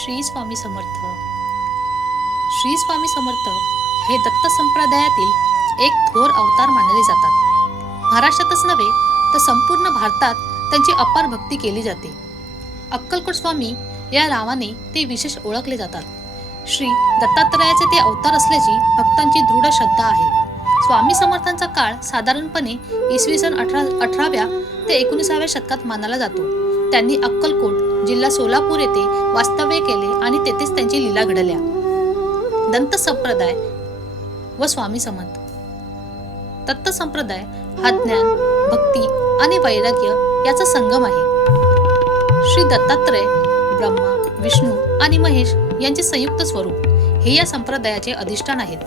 श्री स्वामी समर्थ. श्री स्वामी समर्थ हे दत्त संप्रदायातील एक थोर अवतार मानले जातात. महाराष्ट्रातच नव्हे तर संपूर्ण भारतात त्यांची अपार भक्ती केली जाते. अक्कलकोट स्वामी या नावाने ते विशेष ओळखले जातात. श्री दत्तात्रयाचे ते अवतार असल्याची भक्तांची दृढ श्रद्धा आहे. स्वामी समर्थांचा काळ साधारणपणे इसवी सन अठरा अठराव्या ते एकोणीसाव्या शतकात मानला जातो. त्यांनी अक्कलकोट जिल्हा सोलापूर येथे वास्तव्य केले आणि तेथेच त्यांची लीला घडल्या. दंत संप्रदाय व स्वामी समर्थ दत्त संप्रदाय हा ज्ञान भक्ती आणि वैराग्य याचा संगम आहे. श्री दत्तात्रय ब्रह्मा विष्णू आणि महेश यांचे संयुक्त स्वरूप हे या संप्रदायाचे अधिष्ठान आहेत.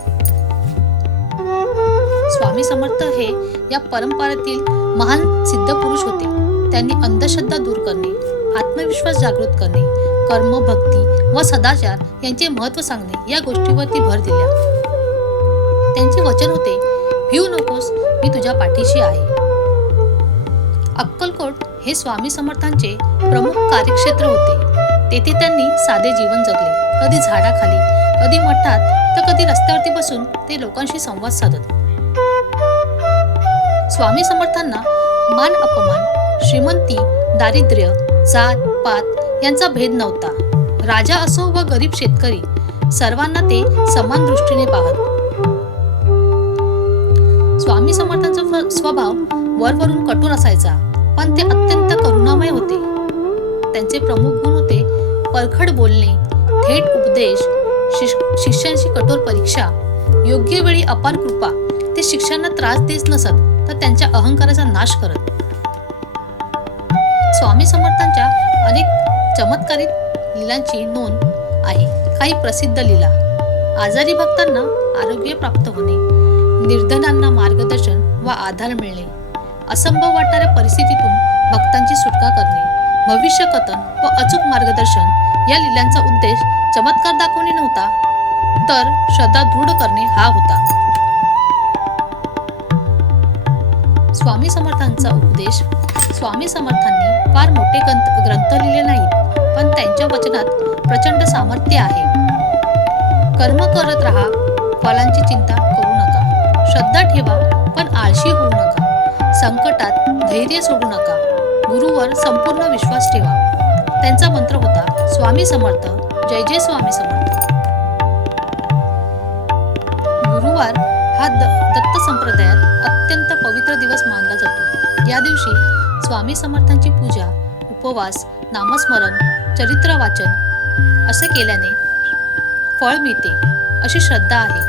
स्वामी समर्थ हे या परंपरेतील महान सिद्ध पुरुष होते. त्यांनी अंधश्रद्धा दूर करणे आत्मविश्वास जागृत करणे कर्म भक्ती व सदाचार यांचे महत्त्व सांगणे या गोष्टीवरती भर दिल्या. त्यांचे वचन होते भिऊ नकोस मी तुझ्या पाठीशी आहे. अक्कलकोट हे स्वामी समर्थांचे प्रमुख कार्यक्षेत्र होते. तेथे त्यांनी साधे जीवन जगले. कधी झाडाखाली कधी मठात तर कधी रस्त्यावरती बसून ते लोकांशी संवाद साधत. स्वामी समर्थांना मान अपमान श्रीमंती दारिद्र्य जात पात यांचा भेद नव्हता. राजा असो व गरीब शेतकरी सर्वांना ते समान दृष्टीने पाहत. स्वामी समर्थांचा स्वभाव वरवरून कठोर असायचा पण ते अत्यंत करुणामय होते. त्यांचे प्रमुख गुण होते परखड बोलणे थेट उपदेश शिष्यांची कठोर परीक्षा योग्य वेळी अपार कृपा. ते शिष्यांना त्रास देत नसत तर त्यांच्या अहंकाराचा नाश करत. स्वामी समर्थांच्या अनेक चमत्कारिक लिलांची नोंद आहे. काही प्रसिद्ध लीला. आजारी भक्तांना आरोग्य प्राप्त होणे निर्धनांना मार्गदर्शन व आधार मिळणे असंभव वाटणाऱ्या परिस्थितीतून भक्तांची सुटका करणे भविष्य कथन व अचूक मार्गदर्शन या लीलांचा उद्देश चमत्कार दाखवणे नव्हता तर श्रद्धा दृढ करणे हा होता. स्वामी समर्थांचा उपदेश स्वामी समर्थांनी फार मोठे ग्रंथ ग्रंथ लिहिले नाहीत पण त्यांच्या वचनात प्रचंड सामर्थ्य आहे. कर्म करत राहा फलांची चिंता करू नका. श्रद्धा ठेवा पण आळशी होऊ नका. संकटात धैर्य सोडू नका. गुरुवर संपूर्ण विश्वास ठेवा. त्यांचा मंत्र होता स्वामी समर्थ जय जय स्वामी समर्थ. गुरुवार हा द दत्त संप्रदाय स्वामी समर्थांची पूजा उपवास नामस्मरण चरित्र वाचन असे केल्याने फळ मिळते अशी श्रद्धा आहे.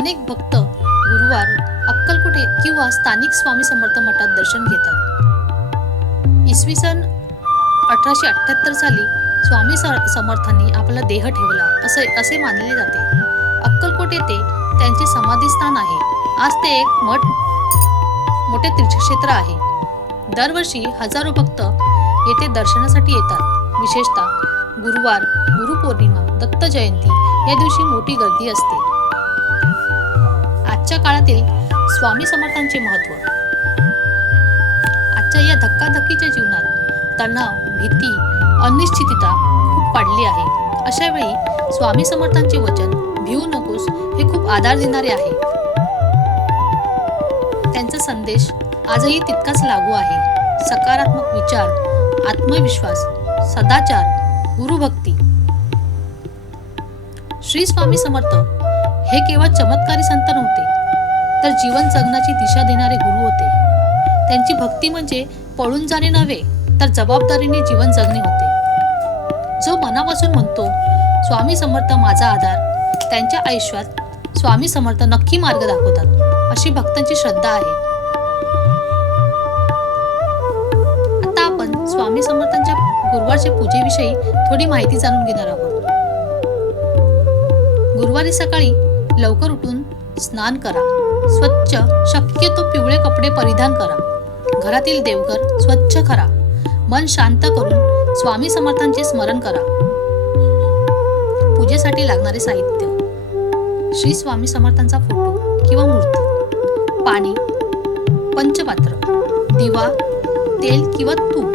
अनेक भक्त गुरुवार अक्कलकोटे किंवा स्थानिक स्वामी समर्थ मठात दर्शन घेतात. इसवी सन अठराशे अठ्ठ्याहत्तर साली स्वामी समर्थांनी आपला देह ठेवला असे असे मानले जाते. अक्कलकोट येथे त्यांचे समाधीस्थान आहे. आज ते एक मठ मोठे तीर्थक्षेत्र आहे. दरवर्षी हजारो भक्त येथे दर्शनासाठी येतात. विशेषतः गुरुवार गुरुपौर्णिमा दत्त जयंती या दिवशी मोठी गर्दी असते. आजच्या काळातील स्वामी समर्थांचे महत्त्व. आजच्या या धक्काधक्कीच्या जीवनात तणाव भीती अनिश्चितता खूप वाढली आहे. अशा वेळी स्वामी समर्थांचे वचन भिवू नकोस हे खूप आधार देणारे आहे. त्यांचा संदेश आजही तितकाच लागू आहे. सकारात्मक विचार आत्मविश्वास सदाचार गुरुभक्ती. श्री स्वामी समर्थ हे केवळ चमत्कारी संत नव्हते तर जीवन जगण्याची दिशा देणारे गुरु होते. त्यांची भक्ती म्हणजे पळून जाणे नव्हे तर जबाबदारीने जीवन जगणे होते. जो मनापासून म्हणतो स्वामी समर्थ माझा आधार त्यांच्या आयुष्यात स्वामी समर्थ नक्की मार्ग दाखवतात. अशी भक्तांची श्रद्धा आहे. आता आपण स्वामी समर्थांच्या गुरुवारच्या पूजेविषयी थोडी माहिती जाणून घेणार आहोत. गुरुवारी सकाळी लवकर उठून स्नान करा. स्वच्छ शक्यतो पिवळे कपडे परिधान करा. घरातील देवघर स्वच्छ करा. मन शांत करून स्वामी समर्थांचे स्मरण करा. पूजेसाठी लागणारे साहित्य. श्री स्वामी समर्थांचा फोटो किंवा मूर्ती. पाणी. पंचपात्र दिवा तेल किंवा तूप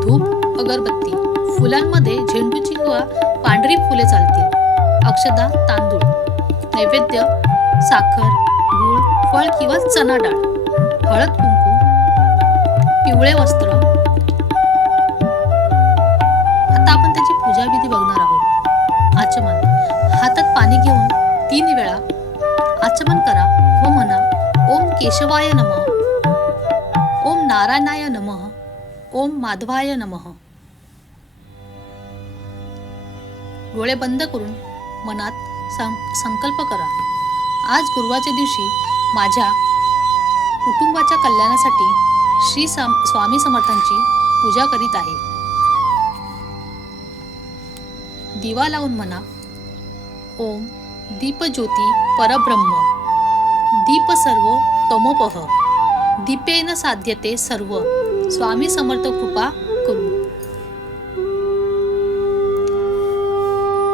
धूप अगरबत्ती. फुलांमध्ये झेंडूची किंवा पांढरी फुले चालतील. अक्षदा तांदूळ. नैवेद्य साखर गूळ फळ किंवा चणा डाळ. हळद कुंकू. पिवळे वस्त्र. आता आपण त्याची पूजाविधी बघणार आहोत. आचमन. हातात पाणी घेऊन तीन वेळा आचमन करा व मन ओम केशवाय नमः। ओम नारायणाय नमः। ओम माधवाय नमः। डोळे बंद करून मनात संकल्प करा. आज गुरुवारच्या दिवशी माझ्या कुटुंबाच्या कल्याणासाठी श्री साम- स्वामी समर्थांची पूजा करीत आहे. दिवा लावून म्हणा ओम दीपज्योती परब्रह्म. दीप सर्व तमोपह दीपेन साध्यते सर्व। स्वामी समर्थ कृपा करू।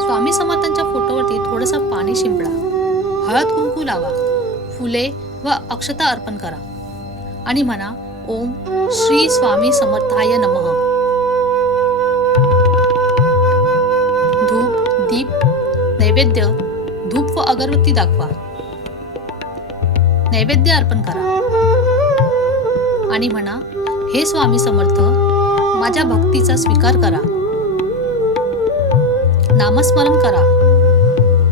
स्वामी समर्थांच्या फोटोवरती थोडंसं पाणी शिंपडा। हळद कुंकू लावा। फुले व अक्षता अर्पण करा। आणि म्हणा ओम श्री स्वामी समर्थाय नमः। धूप दीप नैवेद्य धूप व अगरबत्ती दाखवा। नैवेद्य अर्पण करा. आणि म्हणा हे स्वामी समर्थ माझ्या भक्तीचा स्वीकार करा. नामस्मरण करा.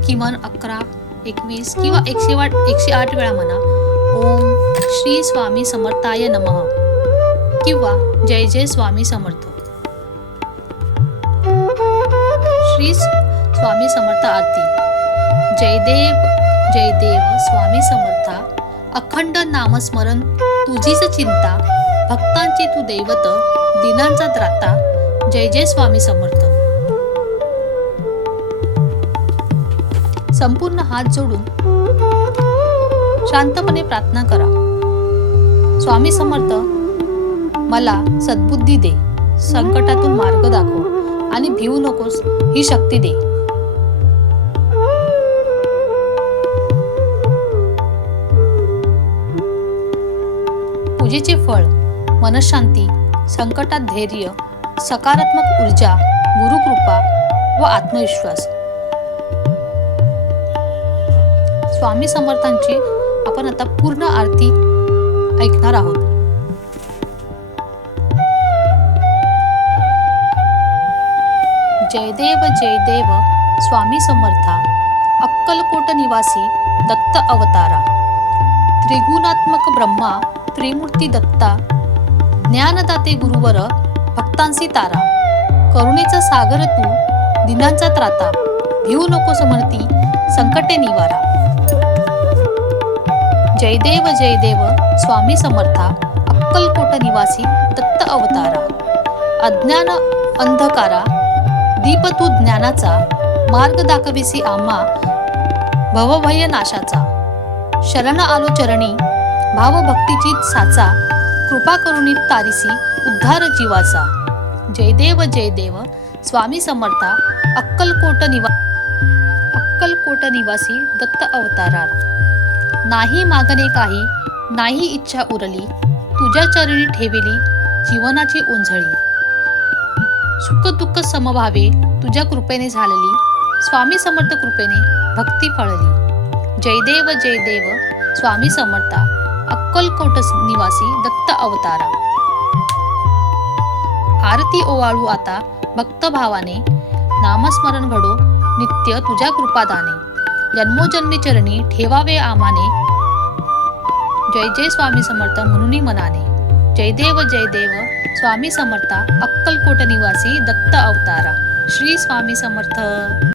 किमान अकरा एकवीस किंवा एकशे आठ एकशे आठ वेळा म्हणा ओम श्री स्वामी समर्थाय नमः किंवा जय जय स्वामी समर्थ श्री स्वामी समर्थ आरती. जयदेव जयदेव स्वामी समर्था. अखंड नामस्मरण तुझीच चिंता भक्तांचे तू दैवत दिनांचा द्राता. जय जय स्वामी समर्थ. संपूर्ण हात जोडून शांतपणे प्रार्थना करा. स्वामी समर्थ मला सद्बुद्धी दे. संकटातून मार्ग दाखव आणि भिवू नकोस ही शक्ती दे. पूजेचे फळ मनशांती संकटात धैर्य सकारात्मक ऊर्जा गुरुकृपा व आत्मविश्वास. स्वामी समर्थांची आपण आता पूर्ण आरती ऐकणार आहोत. जयदेव जयदेव स्वामी समर्था अक्कलकोट निवासी दत्त अवतारा. त्रिगुणात्मक ब्रह्मा त्रिमूर्ती दत्ता ज्ञानदाते गुरुवर भक्तांसी तारा करुणेचा सागर तू दिनांचा त्राता घेऊ नको समर्थी संकटे निवारा. जयदेव जयदेव स्वामी समर्था अक्कलकोट निवासी दत्त अवतारा. अज्ञान अंधकारा दीप तू ज्ञानाचा मार्ग दाखविसी आम्हा भवभय नाशाचा शरण आलो चरणी भावभक्तीची साचा कृपा करुणी तारिसी उद्धार जीवाचा. जयदेव जयदेव स्वामी समर्था अक्कलकोट निवा अक्कलकोट निवासी दत्त अवतारा नाही मागणे काही नाही इच्छा उरली तुझ्या चरणी ठेविली जीवनाची ओंझळी. सुख दुःख समभावे तुझ्या कृपेने झालेली स्वामी समर्थ कृपेने भक्ती फळली. जयदेव जयदेव स्वामी समर्था अक्कलकोट निवासी दत्त अवतारा. आरती ओवाळू आता भक्तभावाने नामस्मरण घडो नित्य तुझ्या कृपादाने. जन्मोजन्मी चरणी ठेवावे आमाने. जय जय स्वामी समर्थ म्हणून मनाने. जयदेव जयदेव स्वामी समर्था अक्कलकोट निवासी दत्त अवतारा. श्री स्वामी समर्थ.